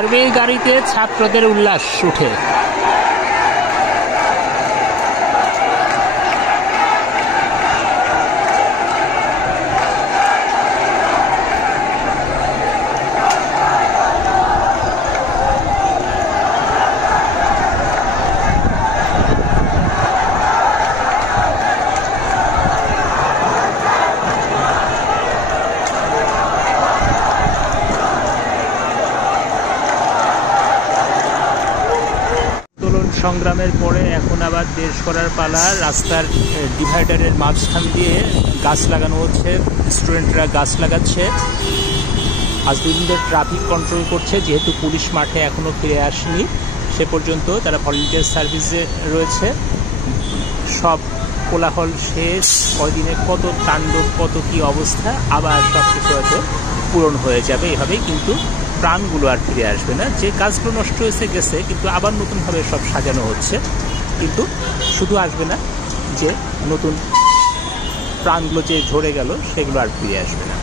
আরবি গাড়িতে ছাত্রদের উল্লাস উঠে। সংগ্রামের পরে এখন আবার দেশ করার পালা। রাস্তার ডিভাইডারের মাঝখান দিয়ে গাছ লাগানো হচ্ছে, স্টুডেন্টরা গাছ লাগাচ্ছে। আজ দুদিন ধরে ট্রাফিক কন্ট্রোল করছে, যেহেতু পুলিশ মাঠে এখনও ফিরে আসেনি সে পর্যন্ত তারা ভলেন্টিয়ার সার্ভিসে রয়েছে। সব কোলাহল শেষ, কয়দিনে কত তাণ্ডব, কত কি অবস্থা, আবার সব কিছু হয়তো পূরণ হয়ে যাবে। এভাবেই কিন্তু প্রাণগুলো আর ফিরে আসবে না। যে কাজগুলো নষ্ট হয়েছে গেছে, কিন্তু আবার নতুনভাবে সব সাজানো হচ্ছে। কিন্তু শুধু আসবে না যে নতুন প্রাণগুলো যে ঝরে গেল সেগুলো আর ফিরে আসবে না।